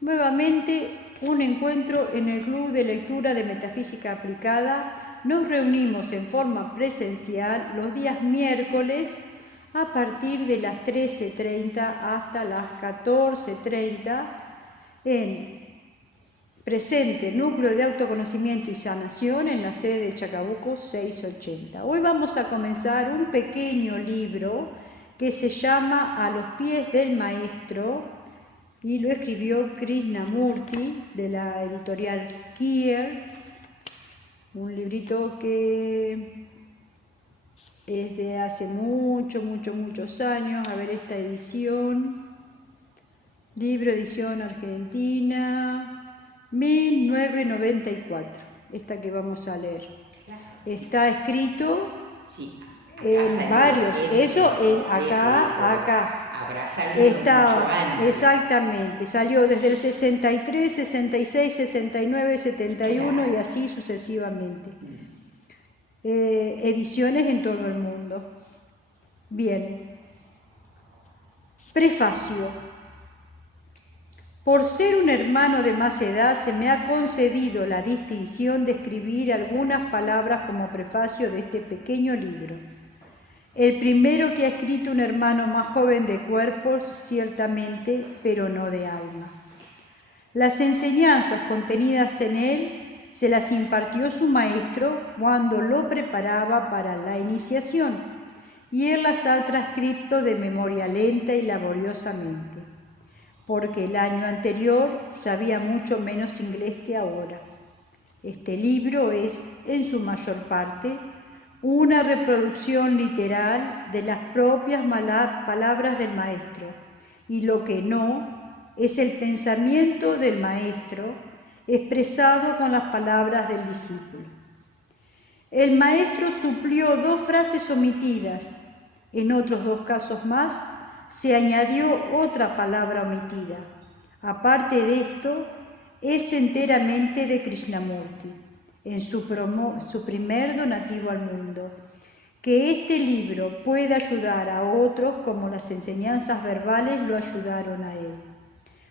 Nuevamente, un encuentro en el Club de Lectura de Metafísica Aplicada. Nos reunimos en forma presencial los días miércoles a partir de las 13:30 hasta las 14:30 en presente Núcleo de Autoconocimiento y Sanación en la sede de Chacabuco 680. Hoy vamos a comenzar un pequeño libro que se llama A los pies del maestro y lo escribió Krishnamurti de la editorial Kier, un librito que es de hace muchos años. A ver esta edición, libro edición argentina, 1994, esta que vamos a leer. Está escrito en varios, acá. Habrá salido mucho antes. Exactamente, salió desde el 63, 66, 69, 71 y así sucesivamente. Ediciones en todo el mundo. Bien. Prefacio. Por ser un hermano de más edad, se me ha concedido la distinción de escribir algunas palabras como prefacio de este pequeño libro. El primero que ha escrito un hermano más joven de cuerpo, ciertamente, pero no de alma. Las enseñanzas contenidas en él se las impartió su maestro cuando lo preparaba para la iniciación, y él las ha transcrito de memoria lenta y laboriosamente, porque el año anterior sabía mucho menos inglés que ahora. Este libro es, en su mayor parte, una reproducción literal de las propias palabras del maestro, y lo que no es el pensamiento del maestro expresado con las palabras del discípulo. El maestro suplió 2 frases omitidas. En otros 2 casos más se añadió otra palabra omitida. Aparte de esto, es enteramente de Krishnamurti, en su primer donativo al mundo. Que este libro pueda ayudar a otros como las enseñanzas verbales lo ayudaron a él.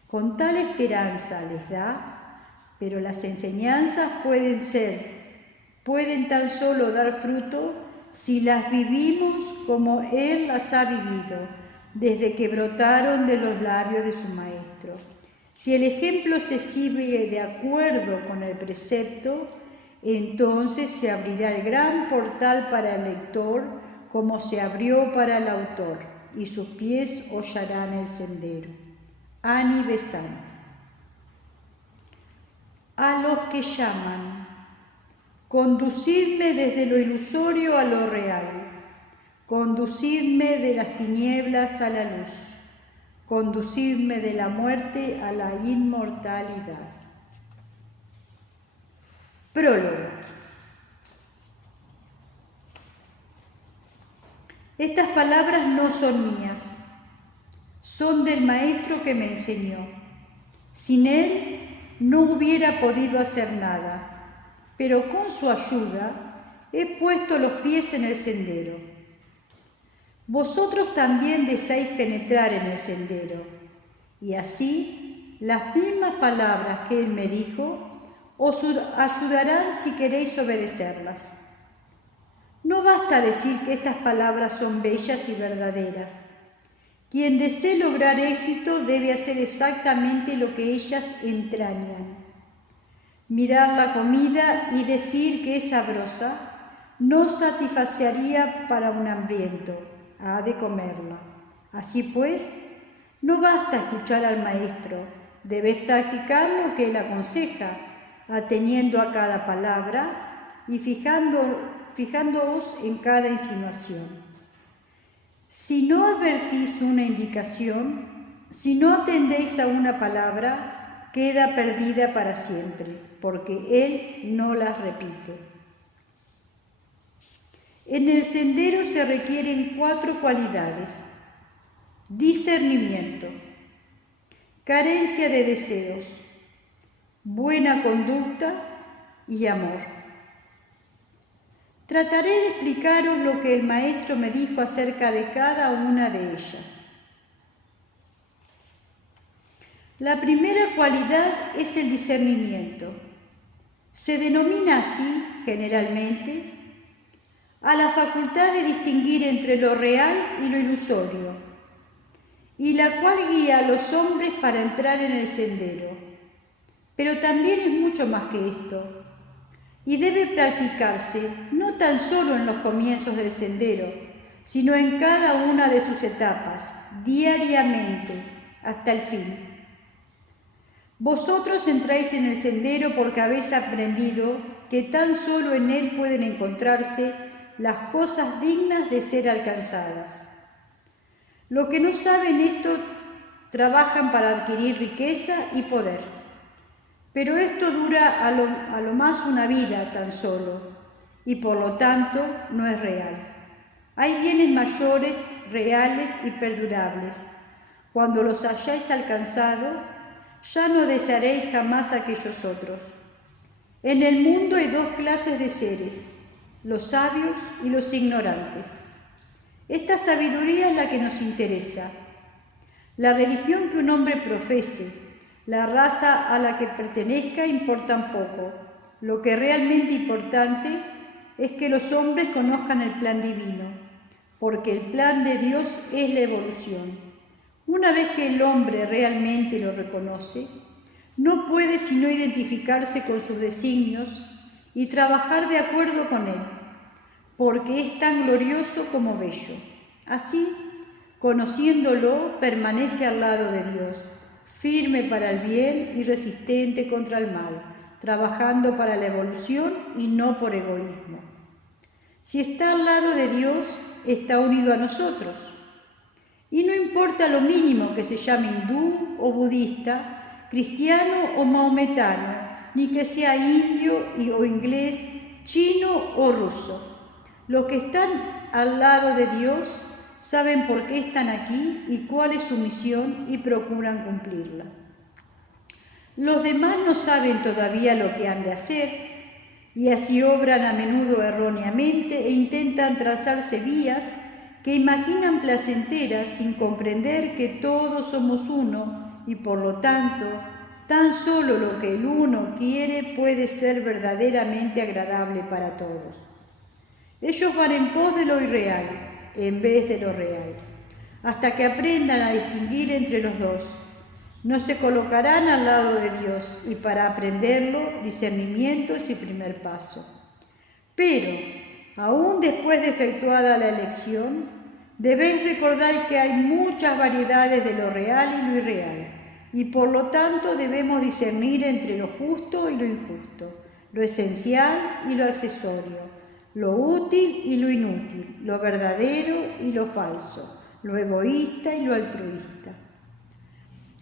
Con tal esperanza les da, pero las enseñanzas pueden tan solo dar fruto si las vivimos como él las ha vivido, desde que brotaron de los labios de su maestro. Si el ejemplo se sigue de acuerdo con el precepto, entonces se abrirá el gran portal para el lector como se abrió para el autor, y sus pies hollarán el sendero. Ani Besant. A los que llaman, conducidme desde lo ilusorio a lo real, conducidme de las tinieblas a la luz, conducidme de la muerte a la inmortalidad. Prólogo. Estas palabras no son mías, son del maestro que me enseñó. Sin él no hubiera podido hacer nada, pero con su ayuda he puesto los pies en el sendero. Vosotros también deseáis penetrar en el sendero, y así las mismas palabras que él me dijo os ayudarán si queréis obedecerlas. No basta decir que estas palabras son bellas y verdaderas. Quien desee lograr éxito debe hacer exactamente lo que ellas entrañan. Mirar la comida y decir que es sabrosa no satisfacería para un hambriento, ha de comerla. Así pues, no basta escuchar al maestro, debes practicar lo que él aconseja, ateniendo a cada palabra y fijándoos en cada insinuación. Si no advertís una indicación, si no atendéis a una palabra, queda perdida para siempre, porque él no las repite. En el sendero se requieren 4 cualidades: discernimiento, carencia de deseos, buena conducta y amor. Trataré de explicaros lo que el maestro me dijo acerca de cada una de ellas. La primera cualidad es el discernimiento. Se denomina así, generalmente, a la facultad de distinguir entre lo real y lo ilusorio, y la cual guía a los hombres para entrar en el sendero. Pero también es mucho más que esto, y debe practicarse no tan solo en los comienzos del sendero, sino en cada una de sus etapas, diariamente, hasta el fin. Vosotros entráis en el sendero porque habéis aprendido que tan solo en él pueden encontrarse las cosas dignas de ser alcanzadas. Los que no saben esto trabajan para adquirir riqueza y poder, pero esto dura a lo más una vida tan solo, y por lo tanto no es real. Hay bienes mayores, reales y perdurables. Cuando los hayáis alcanzado, ya no desearéis jamás aquellos otros. En el mundo hay dos clases de seres, los sabios y los ignorantes. Esta sabiduría es la que nos interesa. La religión que un hombre profese, la raza a la que pertenezca importan poco. Lo que es realmente importante es que los hombres conozcan el plan divino, porque el plan de Dios es la evolución. Una vez que el hombre realmente lo reconoce, no puede sino identificarse con sus designios y trabajar de acuerdo con él, porque es tan glorioso como bello. Así, conociéndolo, permanece al lado de Dios, firme para el bien y resistente contra el mal, trabajando para la evolución y no por egoísmo. Si está al lado de Dios, está unido a nosotros. Y no importa lo mínimo que se llame hindú o budista, cristiano o maometano, ni que sea indio o inglés, chino o ruso. Los que están al lado de Dios saben por qué están aquí y cuál es su misión y procuran cumplirla. Los demás no saben todavía lo que han de hacer y así obran a menudo erróneamente e intentan trazarse vías que imaginan placenteras sin comprender que todos somos uno y por lo tanto tan solo lo que el uno quiere puede ser verdaderamente agradable para todos. Ellos van en pos de lo irreal en vez de lo real, hasta que aprendan a distinguir entre los dos. No se colocarán al lado de Dios y para aprenderlo, discernimiento es el primer paso. Pero, aún después de efectuada la elección, debéis recordar que hay muchas variedades de lo real y lo irreal, y por lo tanto debemos discernir entre lo justo y lo injusto, lo esencial y lo accesorio, lo útil y lo inútil, lo verdadero y lo falso, lo egoísta y lo altruista.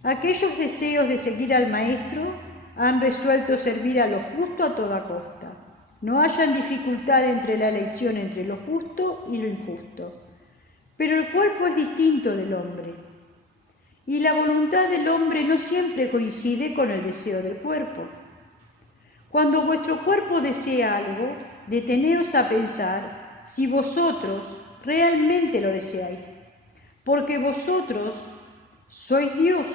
Aquellos deseos de seguir al Maestro han resuelto servir a lo justo a toda costa. No hayan dificultad entre la elección entre lo justo y lo injusto. Pero el cuerpo es distinto del hombre, y la voluntad del hombre no siempre coincide con el deseo del cuerpo. Cuando vuestro cuerpo desea algo, deteneos a pensar si vosotros realmente lo deseáis, porque vosotros sois Dios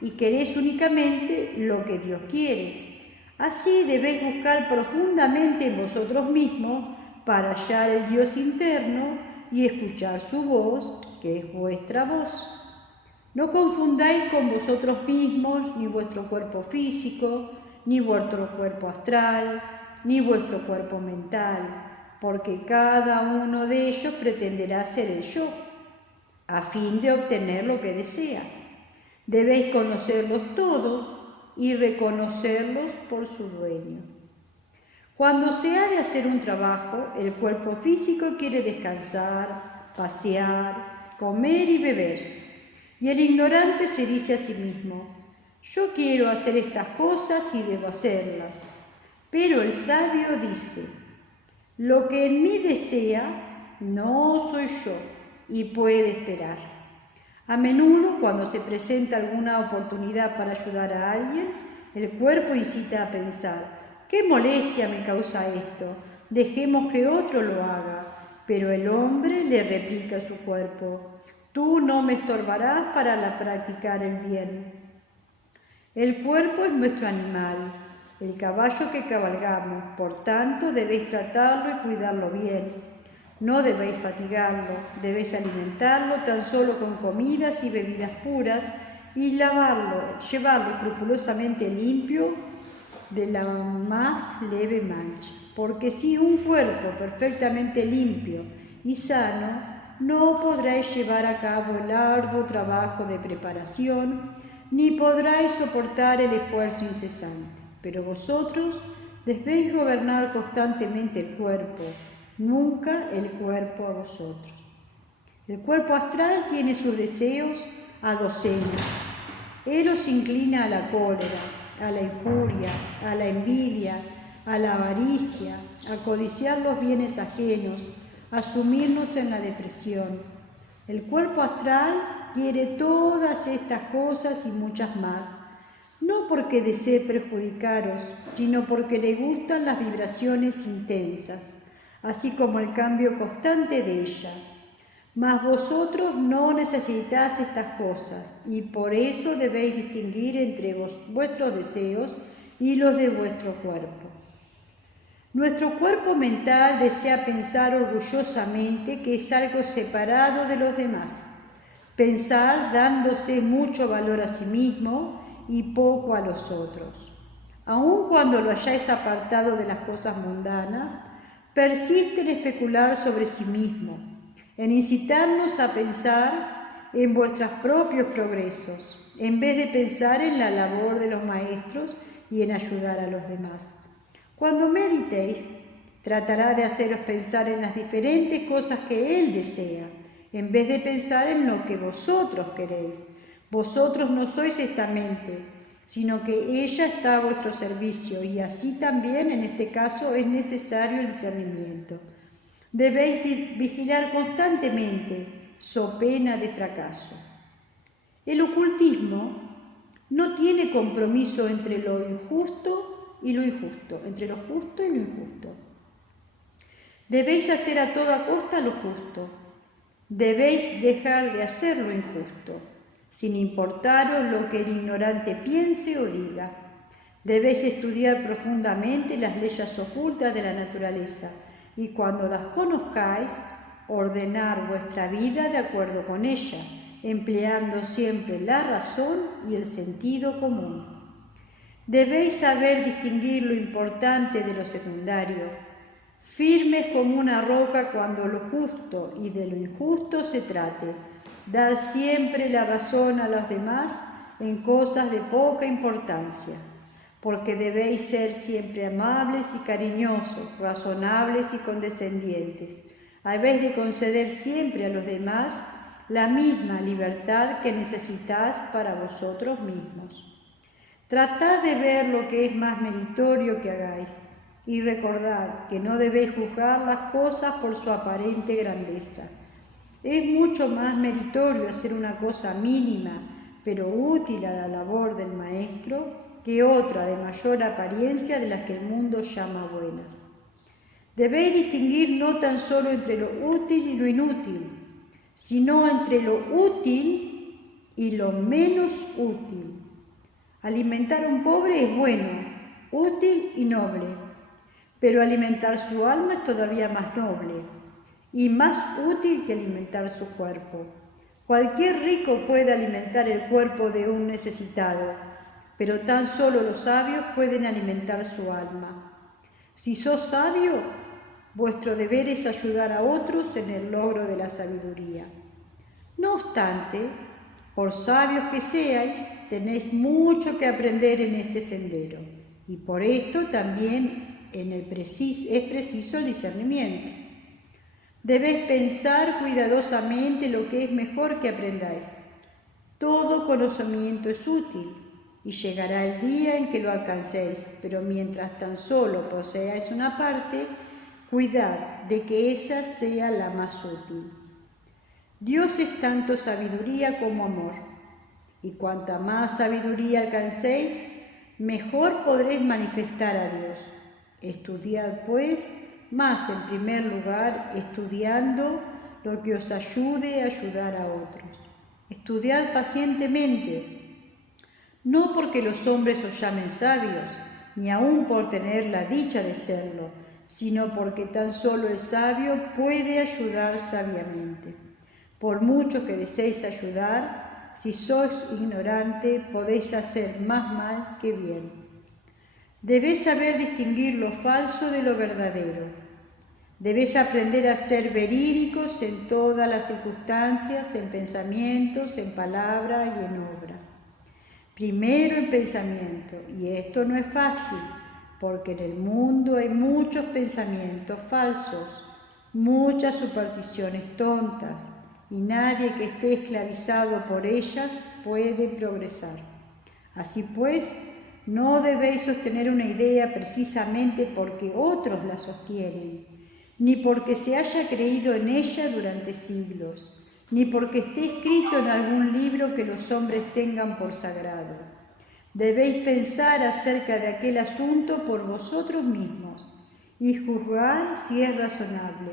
y queréis únicamente lo que Dios quiere. Así debéis buscar profundamente en vosotros mismos para hallar el Dios interno y escuchar su voz, que es vuestra voz. No confundáis con vosotros mismos ni vuestro cuerpo físico, ni vuestro cuerpo astral, ni vuestro cuerpo mental, porque cada uno de ellos pretenderá ser el yo, a fin de obtener lo que desea. Debéis conocerlos todos y reconocerlos por su dueño. Cuando se ha de hacer un trabajo, el cuerpo físico quiere descansar, pasear, comer y beber. Y el ignorante se dice a sí mismo: yo quiero hacer estas cosas y debo hacerlas. Pero el sabio dice: lo que en mí desea no soy yo y puede esperar. A menudo, cuando se presenta alguna oportunidad para ayudar a alguien, el cuerpo incita a pensar: ¿qué molestia me causa esto? Dejemos que otro lo haga. Pero el hombre le replica a su cuerpo: tú no me estorbarás para practicar el bien. El cuerpo es nuestro animal, el caballo que cabalgamos, por tanto debéis tratarlo y cuidarlo bien. No debéis fatigarlo, debéis alimentarlo tan solo con comidas y bebidas puras y llevarlo escrupulosamente limpio de la más leve mancha. Porque si un cuerpo perfectamente limpio y sano, no podráis llevar a cabo el arduo trabajo de preparación, ni podráis soportar el esfuerzo incesante. Pero vosotros debéis gobernar constantemente el cuerpo, nunca el cuerpo a vosotros. El cuerpo astral tiene sus deseos a docenas. Él os inclina a la cólera, a la injuria, a la envidia, a la avaricia, a codiciar los bienes ajenos, a sumirnos en la depresión. El cuerpo astral quiere todas estas cosas y muchas más, no porque desee perjudicaros, sino porque le gustan las vibraciones intensas, así como el cambio constante de ella. Mas vosotros no necesitáis estas cosas, y por eso debéis distinguir entre vuestros deseos y los de vuestro cuerpo. Nuestro cuerpo mental desea pensar orgullosamente que es algo separado de los demás, pensar dándose mucho valor a sí mismo y poco a los otros. Aun cuando lo hayáis apartado de las cosas mundanas, persiste en especular sobre sí mismo, en incitarnos a pensar en vuestros propios progresos, en vez de pensar en la labor de los maestros y en ayudar a los demás. Cuando meditéis, tratará de haceros pensar en las diferentes cosas que Él desea, en vez de pensar en lo que vosotros queréis. Vosotros no sois esta mente, sino que ella está a vuestro servicio, y así también en este caso es necesario el discernimiento. Debéis vigilar constantemente, so pena de fracaso. El ocultismo no tiene compromiso entre lo injusto y lo injusto, entre lo justo y lo injusto. Debéis hacer a toda costa lo justo. Debéis dejar de hacer lo injusto, sin importaros lo que el ignorante piense o diga. Debéis estudiar profundamente las leyes ocultas de la naturaleza y cuando las conozcáis, ordenar vuestra vida de acuerdo con ella, empleando siempre la razón y el sentido común. Debéis saber distinguir lo importante de lo secundario, firmes como una roca cuando lo justo y de lo injusto se trate. Dad siempre la razón a los demás en cosas de poca importancia, porque debéis ser siempre amables y cariñosos, razonables y condescendientes. Habéis de conceder siempre a los demás la misma libertad que necesitáis para vosotros mismos. Tratad de ver lo que es más meritorio que hagáis, y recordad que no debéis juzgar las cosas por su aparente grandeza. Es mucho más meritorio hacer una cosa mínima, pero útil a la labor del maestro, que otra de mayor apariencia de las que el mundo llama buenas. Debéis distinguir no tan solo entre lo útil y lo inútil, sino entre lo útil y lo menos útil. Alimentar a un pobre es bueno, útil y noble, pero alimentar su alma es todavía más noble y más útil que alimentar su cuerpo. Cualquier rico puede alimentar el cuerpo de un necesitado, pero tan solo los sabios pueden alimentar su alma. Si sos sabio, vuestro deber es ayudar a otros en el logro de la sabiduría. No obstante, por sabios que seáis, tenéis mucho que aprender en este sendero, y por esto también es preciso el discernimiento. Debéis pensar cuidadosamente lo que es mejor que aprendáis. Todo conocimiento es útil, y llegará el día en que lo alcancéis, pero mientras tan solo poseáis una parte, cuidad de que esa sea la más útil. Dios es tanto sabiduría como amor, y cuanta más sabiduría alcancéis, mejor podréis manifestar a Dios. Estudiad, pues, más en primer lugar, estudiando lo que os ayude a ayudar a otros. Estudiad pacientemente, no porque los hombres os llamen sabios, ni aun por tener la dicha de serlo, sino porque tan solo el sabio puede ayudar sabiamente. Por mucho que deseéis ayudar, si sois ignorante, podéis hacer más mal que bien. Debéis saber distinguir lo falso de lo verdadero. Debéis aprender a ser verídicos en todas las circunstancias, en pensamientos, en palabra y en obra. Primero en pensamiento, y esto no es fácil, porque en el mundo hay muchos pensamientos falsos, muchas supersticiones tontas, y nadie que esté esclavizado por ellas puede progresar. Así pues, no debéis sostener una idea precisamente porque otros la sostienen, ni porque se haya creído en ella durante siglos, ni porque esté escrito en algún libro que los hombres tengan por sagrado. Debéis pensar acerca de aquel asunto por vosotros mismos y juzgar si es razonable.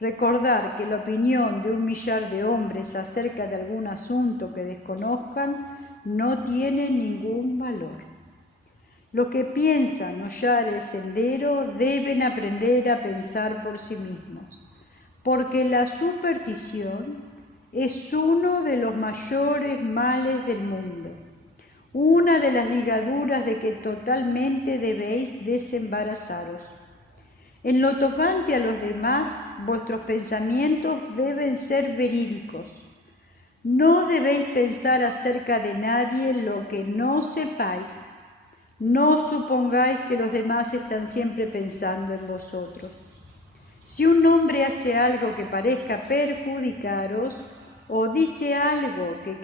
Recordar que la opinión de 1 millar de hombres acerca de algún asunto que desconozcan no tiene ningún valor. Los que piensan hollar el sendero deben aprender a pensar por sí mismos, porque la superstición es uno de los mayores males del mundo, una de las ligaduras de que totalmente debéis desembarazaros. En lo tocante a los demás, vuestros pensamientos deben ser verídicos. No debéis pensar acerca de nadie lo que no sepáis. No supongáis que los demás están siempre pensando en vosotros. Si un hombre hace algo que parezca perjudicaros o dice algo que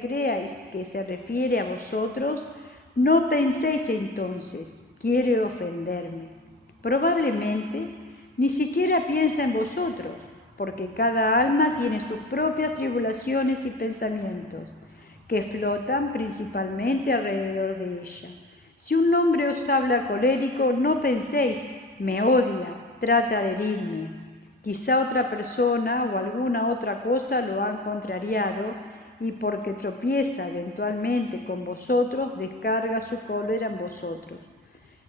creáis que se refiere a vosotros, no penséis entonces, quiere ofenderme. Probablemente ni siquiera piensa en vosotros, porque cada alma tiene sus propias tribulaciones y pensamientos, que flotan principalmente alrededor de ella. Si un hombre os habla colérico, no penséis, me odia, trata de herirme. Quizá otra persona o alguna otra cosa lo han contrariado y porque tropieza eventualmente con vosotros, descarga su cólera en vosotros.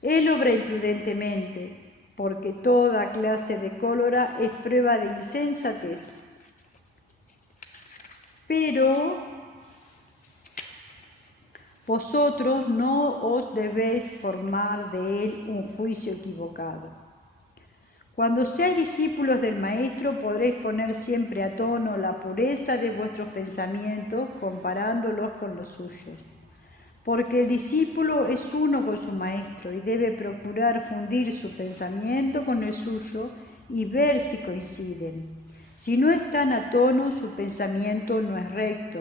Él obra imprudentemente, porque toda clase de cólera es prueba de insensatez. Pero vosotros no os debéis formar de él un juicio equivocado. Cuando seáis discípulos del Maestro, podréis poner siempre a tono la pureza de vuestros pensamientos comparándolos con los suyos. Porque el discípulo es uno con su Maestro y debe procurar fundir su pensamiento con el suyo y ver si coinciden. Si no están a tono, su pensamiento no es recto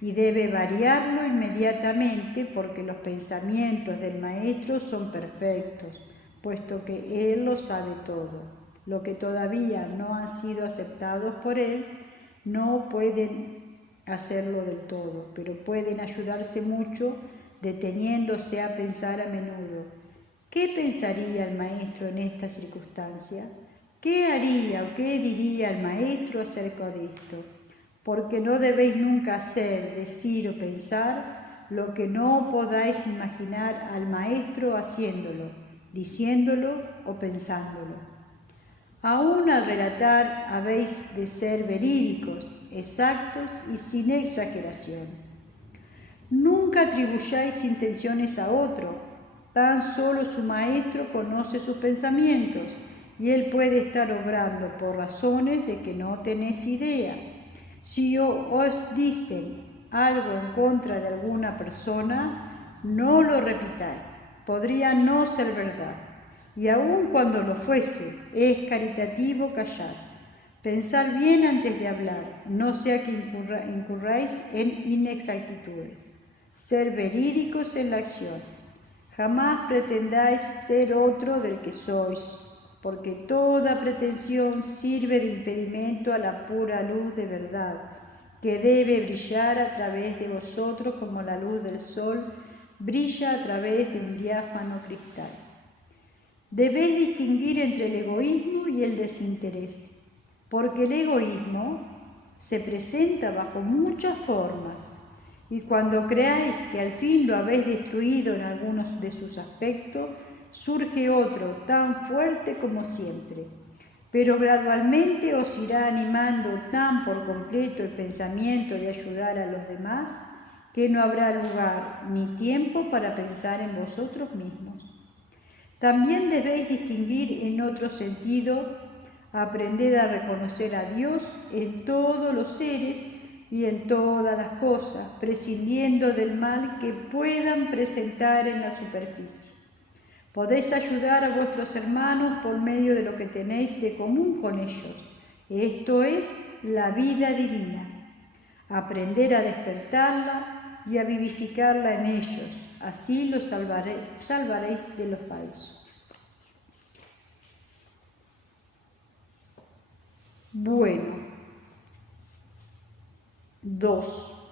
y debe variarlo inmediatamente porque los pensamientos del Maestro son perfectos, puesto que Él lo sabe todo. Lo que todavía no han sido aceptados por Él no pueden hacerlo del todo, pero pueden ayudarse mucho deteniéndose a pensar a menudo. ¿Qué pensaría el Maestro en esta circunstancia? ¿Qué haría o qué diría el Maestro acerca de esto? Porque no debéis nunca hacer, decir o pensar lo que no podáis imaginar al Maestro haciéndolo, diciéndolo o pensándolo. Aún al relatar habéis de ser verídicos, exactos y sin exageración. Nunca atribuyáis intenciones a otro, tan solo su Maestro conoce sus pensamientos y él puede estar obrando por razones de que no tenéis idea. Si os dicen algo en contra de alguna persona, no lo repitáis, podría no ser verdad, y aun cuando lo fuese, es caritativo callar. Pensar bien antes de hablar, no sea que incurráis en inexactitudes. Ser verídicos en la acción. Jamás pretendáis ser otro del que sois, porque toda pretensión sirve de impedimento a la pura luz de verdad, que debe brillar a través de vosotros como la luz del sol brilla a través de un diáfano cristal. Debéis distinguir entre el egoísmo y el desinterés, porque el egoísmo se presenta bajo muchas formas Y cuando creáis que al fin lo habéis destruido en algunos de sus aspectos, surge otro tan fuerte como siempre. Pero gradualmente os irá animando tan por completo el pensamiento de ayudar a los demás que no habrá lugar ni tiempo para pensar en vosotros mismos. También debéis distinguir en otro sentido, aprender a reconocer a Dios en todos los seres y en todas las cosas, prescindiendo del mal que puedan presentar en la superficie. Podéis ayudar a vuestros hermanos por medio de lo que tenéis de común con ellos. Esto es la vida divina. Aprender a despertarla y a vivificarla en ellos. Así los salvaréis de lo falso. Bueno. 2.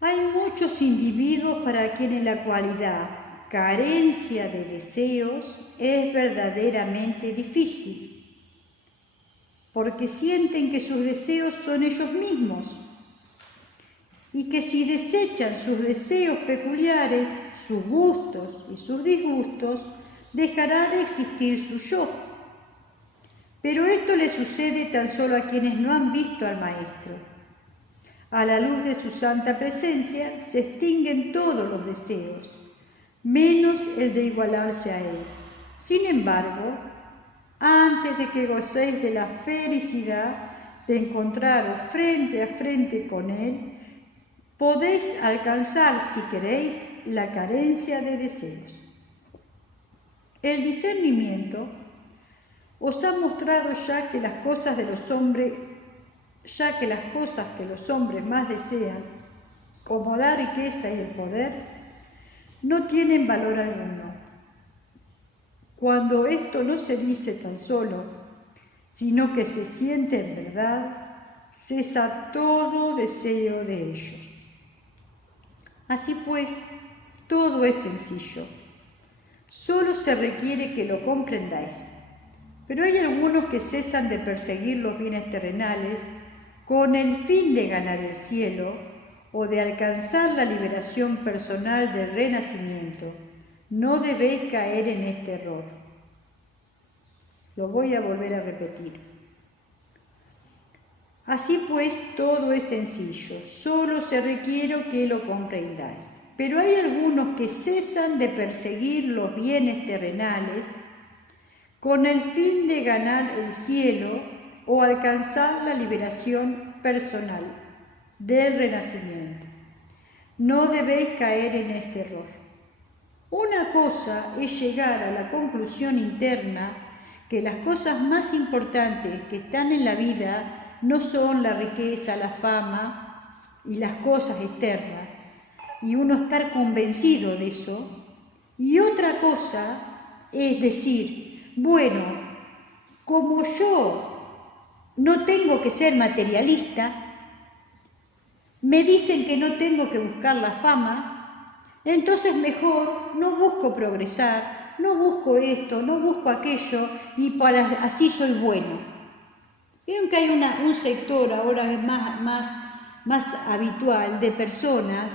Hay muchos individuos para quienes la cualidad carencia de deseos es verdaderamente difícil, porque sienten que sus deseos son ellos mismos y que si desechan sus deseos peculiares, sus gustos y sus disgustos, dejará de existir su yo. Pero esto le sucede tan solo a quienes no han visto al Maestro. A la luz de su santa presencia se extinguen todos los deseos, menos el de igualarse a Él. Sin embargo, antes de que gocéis de la felicidad de encontraros frente a frente con Él, podéis alcanzar, si queréis, la carencia de deseos. El discernimiento os ha mostrado ya que las cosas que los hombres más desean, como la riqueza y el poder, no tienen valor alguno. Cuando esto no se dice tan solo, sino que se siente en verdad, cesa todo deseo de ellos. Así pues, todo es sencillo. Solo se requiere que lo comprendáis. Pero hay algunos que cesan de perseguir los bienes terrenales con el fin de ganar el cielo o de alcanzar la liberación personal del renacimiento. No debéis caer en este error. Lo voy a volver a repetir. Así pues, todo es sencillo, solo se requiere que lo comprendáis. Pero hay algunos que cesan de perseguir los bienes terrenales con el fin de ganar el cielo o alcanzar la liberación personal del renacimiento. No debéis caer en este error. Una cosa es llegar a la conclusión interna que las cosas más importantes que están en la vida no son la riqueza, la fama y las cosas externas, y uno estar convencido de eso. Y otra cosa es decir, bueno, como yo no tengo que ser materialista, me dicen que no tengo que buscar la fama, entonces mejor no busco progresar, no busco esto, no busco aquello, y así soy bueno. Vieron que hay un sector ahora más habitual de personas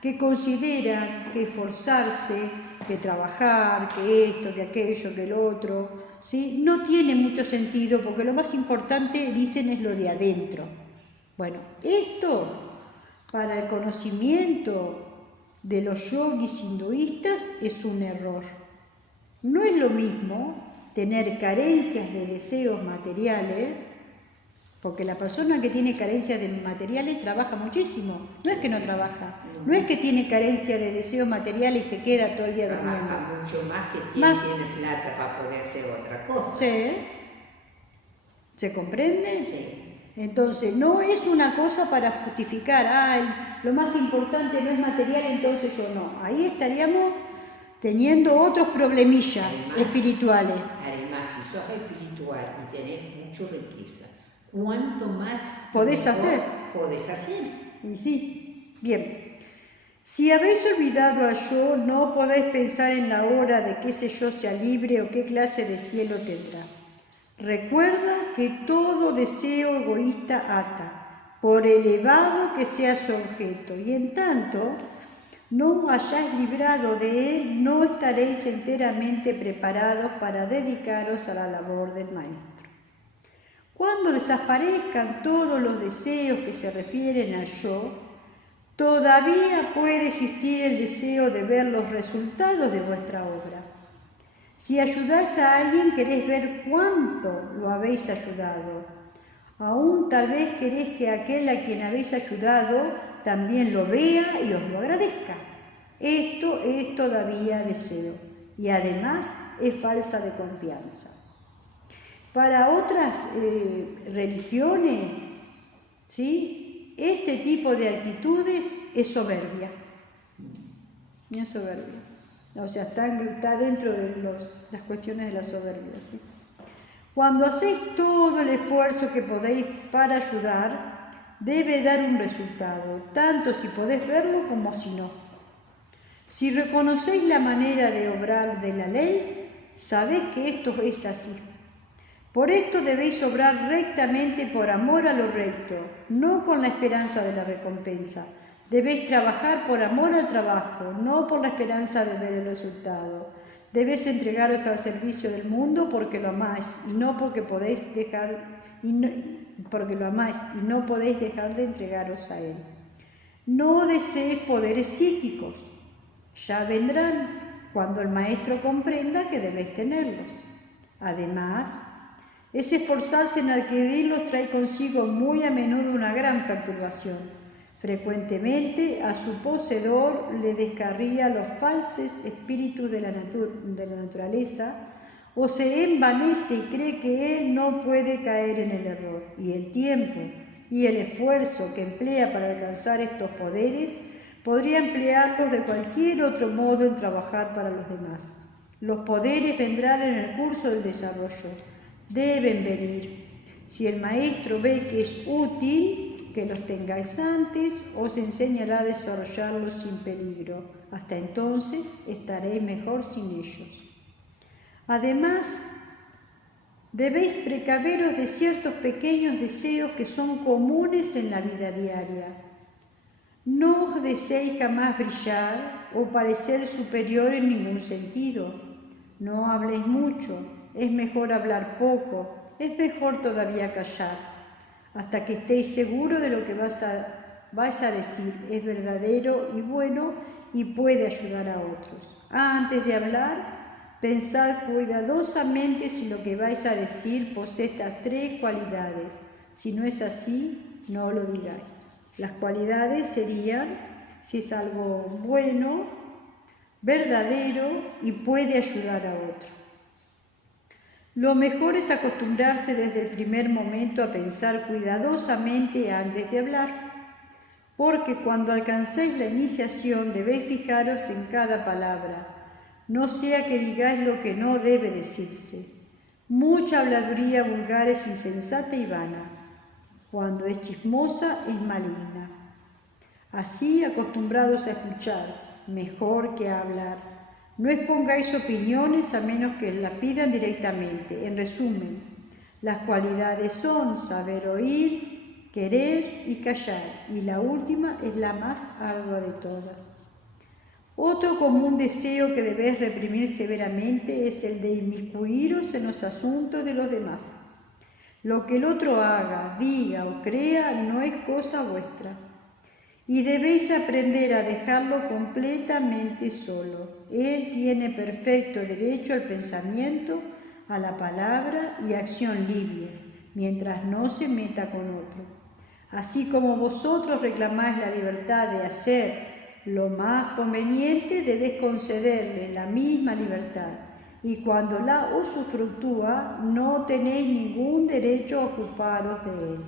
que consideran que esforzarse, que trabajar, que esto, que aquello, que lo otro, ¿sí? No tiene mucho sentido porque lo más importante, dicen, es lo de adentro. Bueno, esto para el conocimiento de los yogis hinduistas es un error. No es lo mismo tener carencias de deseos materiales, porque la persona que tiene carencia de materiales trabaja muchísimo. No es que no trabaja, no es que tiene carencia de deseos materiales y se queda todo el día durmiendo. Trabaja mucho más que tiene plata para poder hacer otra cosa. Sí. ¿Se comprende? Sí. Entonces, no es una cosa para justificar, lo más importante no es material, entonces yo no. Ahí estaríamos teniendo otros problemillas espirituales. Además, si sos espiritual y tenés mucha riqueza, ¿cuánto más podés hacer? Podés hacer. Y sí, bien. Si habéis olvidado al yo, no podéis pensar en la hora de que ese yo sea libre o qué clase de cielo tendrá. Recuerda que todo deseo egoísta ata, por elevado que sea su objeto, y en tanto no hayáis librado de él, no estaréis enteramente preparados para dedicaros a la labor del Maestro. Cuando desaparezcan todos los deseos que se refieren al yo, todavía puede existir el deseo de ver los resultados de vuestra obra. Si ayudáis a alguien, queréis ver cuánto lo habéis ayudado. Aún tal vez queréis que aquel a quien habéis ayudado también lo vea y os lo agradezca. Esto es todavía deseo y además es falsa de confianza. Para otras religiones, ¿sí?, este tipo de actitudes es soberbia. Es soberbia. O sea, está dentro de las cuestiones de la soberbia, ¿sí? Cuando hacéis todo el esfuerzo que podéis para ayudar, debe dar un resultado, tanto si podéis verlo como si no. Si reconocéis la manera de obrar de la ley, sabéis que esto es así. Por esto debéis obrar rectamente por amor a lo recto, no con la esperanza de la recompensa. Debéis trabajar por amor al trabajo, no por la esperanza de ver el resultado. Debéis entregaros al servicio del mundo porque lo amáis y no porque podéis dejar de entregaros a él. No deseéis poderes psíquicos. Ya vendrán cuando el Maestro comprenda que debéis tenerlos. Además, ese esforzarse en adquirirlos trae consigo muy a menudo una gran perturbación. Frecuentemente a su poseedor le descarría los falsos espíritus de la naturaleza, o se envanece y cree que él no puede caer en el error, y el tiempo y el esfuerzo que emplea para alcanzar estos poderes podría emplearlos de cualquier otro modo en trabajar para los demás. Los poderes vendrán en el curso del desarrollo. Deben venir. Si el Maestro ve que es útil que los tengáis antes, os enseñará a desarrollarlos sin peligro. Hasta entonces estaréis mejor sin ellos. Además, debéis precaveros de ciertos pequeños deseos que son comunes en la vida diaria. No os deseéis jamás brillar o parecer superior en ningún sentido. No habléis mucho, es mejor hablar poco, es mejor todavía callar. Hasta que estéis seguros de lo que vais a decir es verdadero y bueno y puede ayudar a otros. Antes de hablar, pensad cuidadosamente si lo que vais a decir posee estas tres cualidades. Si no es así, no lo digáis. Las cualidades serían si es algo bueno, verdadero y puede ayudar a otro. Lo mejor es acostumbrarse desde el primer momento a pensar cuidadosamente antes de hablar, porque cuando alcancéis la iniciación debéis fijaros en cada palabra, no sea que digáis lo que no debe decirse. Mucha habladuría vulgar es insensata y vana. Cuando es chismosa es maligna. Así, acostumbrados a escuchar, mejor que a hablar. No expongáis opiniones a menos que las pidan directamente. En resumen, las cualidades son saber oír, querer y callar, y la última es la más ardua de todas. Otro común deseo que debéis reprimir severamente es el de inmiscuiros en los asuntos de los demás. Lo que el otro haga, diga o crea no es cosa vuestra. Y debéis aprender a dejarlo completamente solo. Él tiene perfecto derecho al pensamiento, a la palabra y acción libres, mientras no se meta con otro. Así como vosotros reclamáis la libertad de hacer lo más conveniente, debéis concederle la misma libertad. Y cuando la usufructúa, no tenéis ningún derecho a ocuparos de él.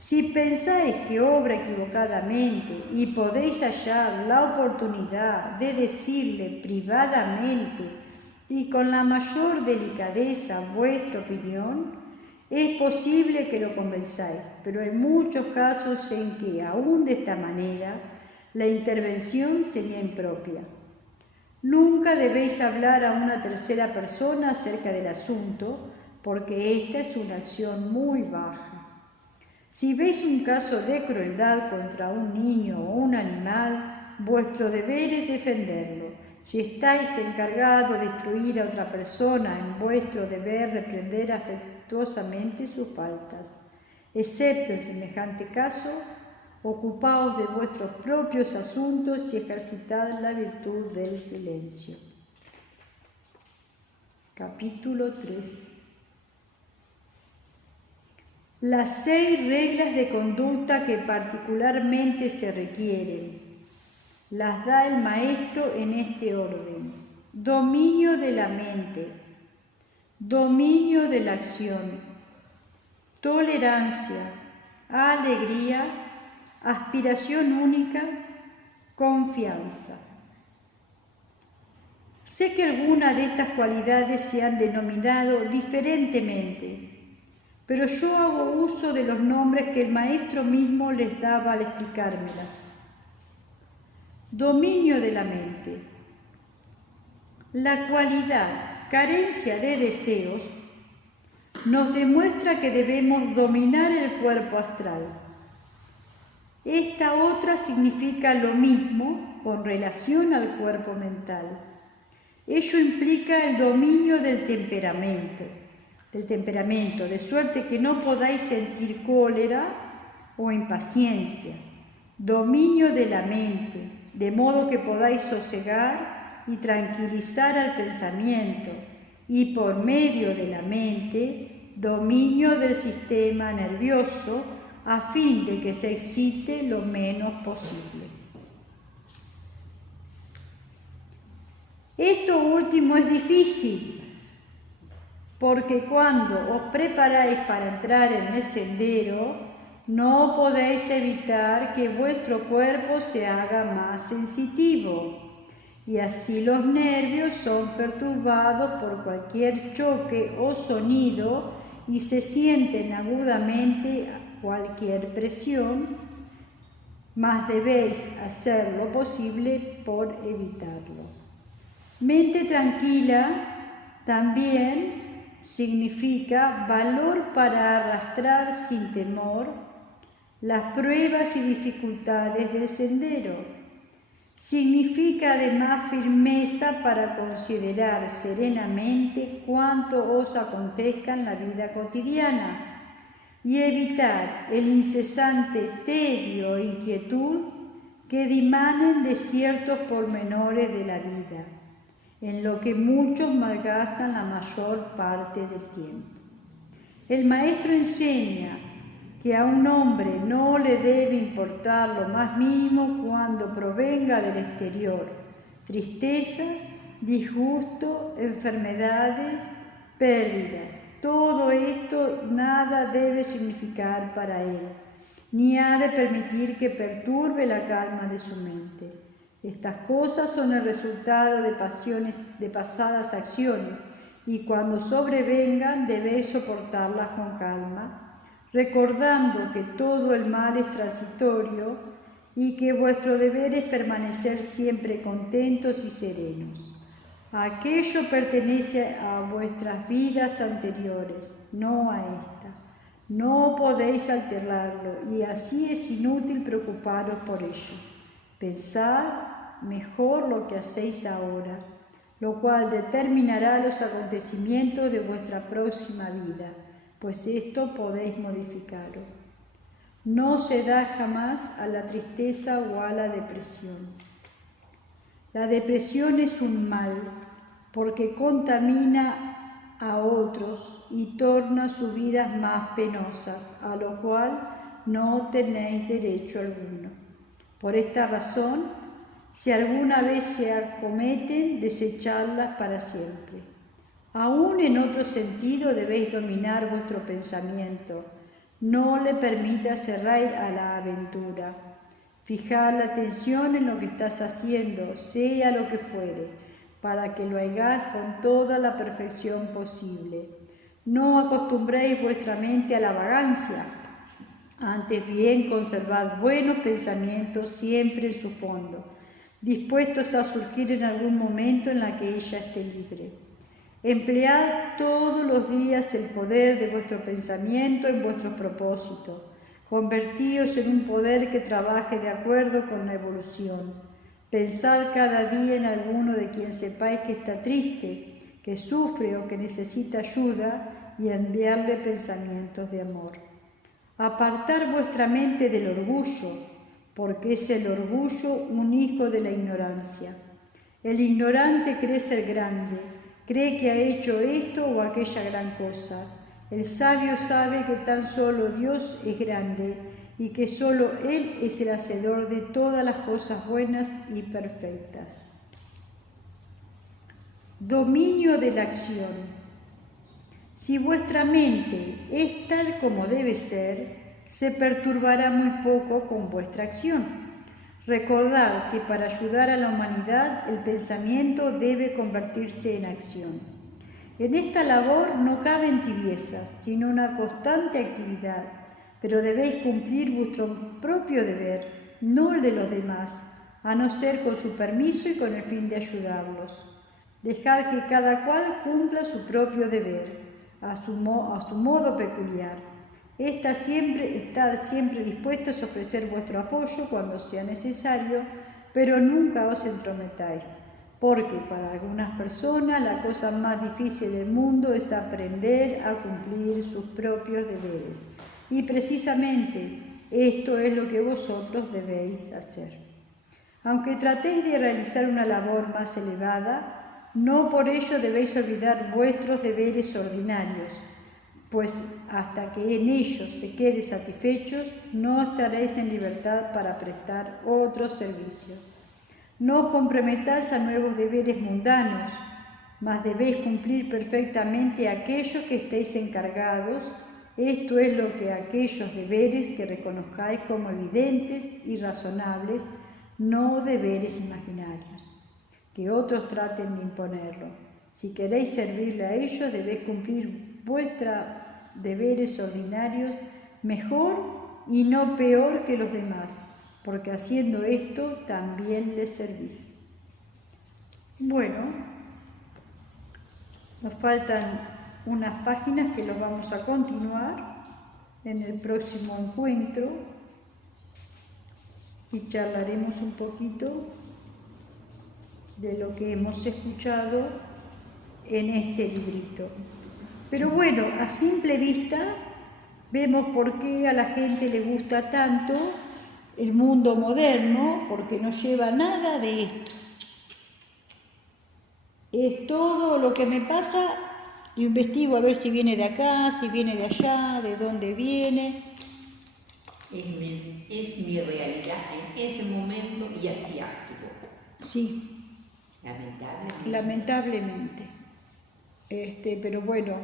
Si pensáis que obra equivocadamente y podéis hallar la oportunidad de decirle privadamente y con la mayor delicadeza vuestra opinión, es posible que lo convenzáis, pero hay muchos casos en que, aún de esta manera, la intervención sería impropia. Nunca debéis hablar a una tercera persona acerca del asunto, porque esta es una acción muy baja. Si veis un caso de crueldad contra un niño o un animal, vuestro deber es defenderlo. Si estáis encargados de instruir a otra persona, en vuestro deber reprender afectuosamente sus faltas. Excepto en semejante caso, ocupaos de vuestros propios asuntos y ejercitad la virtud del silencio. Capítulo 3. Las 6 reglas de conducta que particularmente se requieren las da el maestro en este orden: dominio de la mente, dominio de la acción, tolerancia, alegría, aspiración única, confianza. Sé que algunas de estas cualidades se han denominado diferentemente, pero yo hago uso de los nombres que el maestro mismo les daba al explicármelas. Dominio de la mente. La cualidad carencia de deseos nos demuestra que debemos dominar el cuerpo astral. Esta otra significa lo mismo con relación al cuerpo mental. Ello implica el dominio del temperamento, de suerte que no podáis sentir cólera o impaciencia. Dominio de la mente, de modo que podáis sosegar y tranquilizar al pensamiento, y por medio de la mente, dominio del sistema nervioso, a fin de que se excite lo menos posible. Esto último es difícil, porque cuando os preparáis para entrar en el sendero, no podéis evitar que vuestro cuerpo se haga más sensitivo, y así los nervios son perturbados por cualquier choque o sonido y se sienten agudamente cualquier presión, mas debéis hacer lo posible por evitarlo. Mente tranquila también significa valor para arrastrar sin temor las pruebas y dificultades del sendero. Significa además firmeza para considerar serenamente cuanto os acontezca en la vida cotidiana y evitar el incesante tedio e inquietud que dimanen de ciertos pormenores de la vida, en lo que muchos malgastan la mayor parte del tiempo. El maestro enseña que a un hombre no le debe importar lo más mínimo cuando provenga del exterior: tristeza, disgusto, enfermedades, pérdidas. Todo esto nada debe significar para él, ni ha de permitir que perturbe la calma de su mente. Estas cosas son el resultado de pasiones, de pasadas acciones, y cuando sobrevengan debéis soportarlas con calma, recordando que todo el mal es transitorio y que vuestro deber es permanecer siempre contentos y serenos. Aquello pertenece a vuestras vidas anteriores, no a esta. No podéis alterarlo y así es inútil preocuparos por ello. Pensad mejor lo que hacéis ahora, lo cual determinará los acontecimientos de vuestra próxima vida, pues esto podéis modificarlo. No se da jamás a la tristeza o a la depresión. La depresión es un mal, porque contamina a otros y torna sus vidas más penosas, a lo cual no tenéis derecho alguno. Por esta razón, si alguna vez se acometen, desecharlas para siempre. Aún en otro sentido debéis dominar vuestro pensamiento. No le permitas cerrar a la aventura. Fijad la atención en lo que estás haciendo, sea lo que fuere, para que lo hagáis con toda la perfección posible. No acostumbréis vuestra mente a la vagancia. Antes bien, conservad buenos pensamientos siempre en su fondo, dispuestos a surgir en algún momento en la que ella esté libre. Emplead todos los días el poder de vuestro pensamiento en vuestros propósitos, Convertíos en un poder que trabaje de acuerdo con la evolución. Pensad cada día en alguno de quien sepáis que está triste, que sufre o que necesita ayuda y enviarle pensamientos de amor. Apartar vuestra mente del orgullo, porque es el orgullo un hijo de la ignorancia. El ignorante cree ser grande, cree que ha hecho esto o aquella gran cosa. El sabio sabe que tan solo Dios es grande y que solo Él es el hacedor de todas las cosas buenas y perfectas. Dominio de la acción. Si vuestra mente es tal como debe ser, se perturbará muy poco con vuestra acción. Recordad que para ayudar a la humanidad el pensamiento debe convertirse en acción. En esta labor no caben tibiezas, sino una constante actividad, pero debéis cumplir vuestro propio deber, no el de los demás, a no ser con su permiso y con el fin de ayudarlos. Dejad que cada cual cumpla su propio deber, a su modo peculiar. Estad siempre dispuestos a ofrecer vuestro apoyo cuando sea necesario, pero nunca os entrometáis, porque para algunas personas la cosa más difícil del mundo es aprender a cumplir sus propios deberes. Y precisamente esto es lo que vosotros debéis hacer. Aunque tratéis de realizar una labor más elevada, no por ello debéis olvidar vuestros deberes ordinarios, pues hasta que en ellos se quede satisfechos, no estaréis en libertad para prestar otro servicio. No os comprometáis a nuevos deberes mundanos, mas debéis cumplir perfectamente aquellos que estéis encargados. Esto es lo que aquellos deberes que reconozcáis como evidentes y razonables, no deberes imaginarios, que otros traten de imponerlo. Si queréis servirle a ellos, debéis cumplir vuestros deberes ordinarios mejor y no peor que los demás, porque haciendo esto también les servís. Bueno, nos faltan unas páginas que los vamos a continuar en el próximo encuentro y charlaremos un poquito de lo que hemos escuchado en este librito. Pero bueno, a simple vista vemos por qué a la gente le gusta tanto el mundo moderno, porque no lleva nada de esto. Es todo lo que me pasa, lo investigo a ver si viene de acá, si viene de allá, de dónde viene. Es mi realidad en ese momento y así actúo. Sí. Lamentablemente. Pero bueno,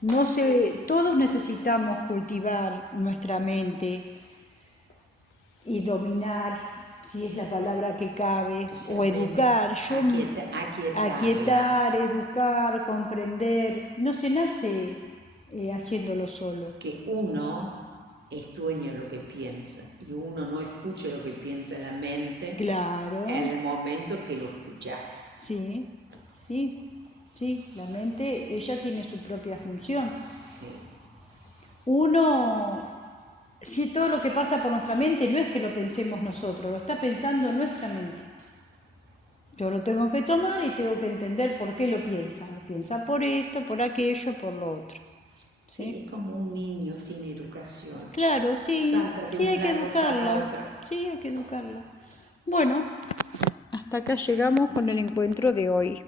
no sé, todos necesitamos cultivar nuestra mente y dominar, si es la palabra que cabe, o educar. Aquietar, educar, comprender. No se nace haciéndolo solo. Que uno es dueño de lo que piensa y uno no escucha lo que piensa en la mente. Claro. En el momento que lo escuchás. Sí, la mente, ella tiene su propia función. Sí. Si todo lo que pasa por nuestra mente no es que lo pensemos nosotros, lo está pensando nuestra mente. Yo lo tengo que tomar y tengo que entender por qué lo piensa. Lo piensa por esto, por aquello, por lo otro. ¿Sí? Es como un niño sin educación. Claro, sí, hay que educarlo. Sí, hay que educarlo. Bueno, hasta acá llegamos con el encuentro de hoy.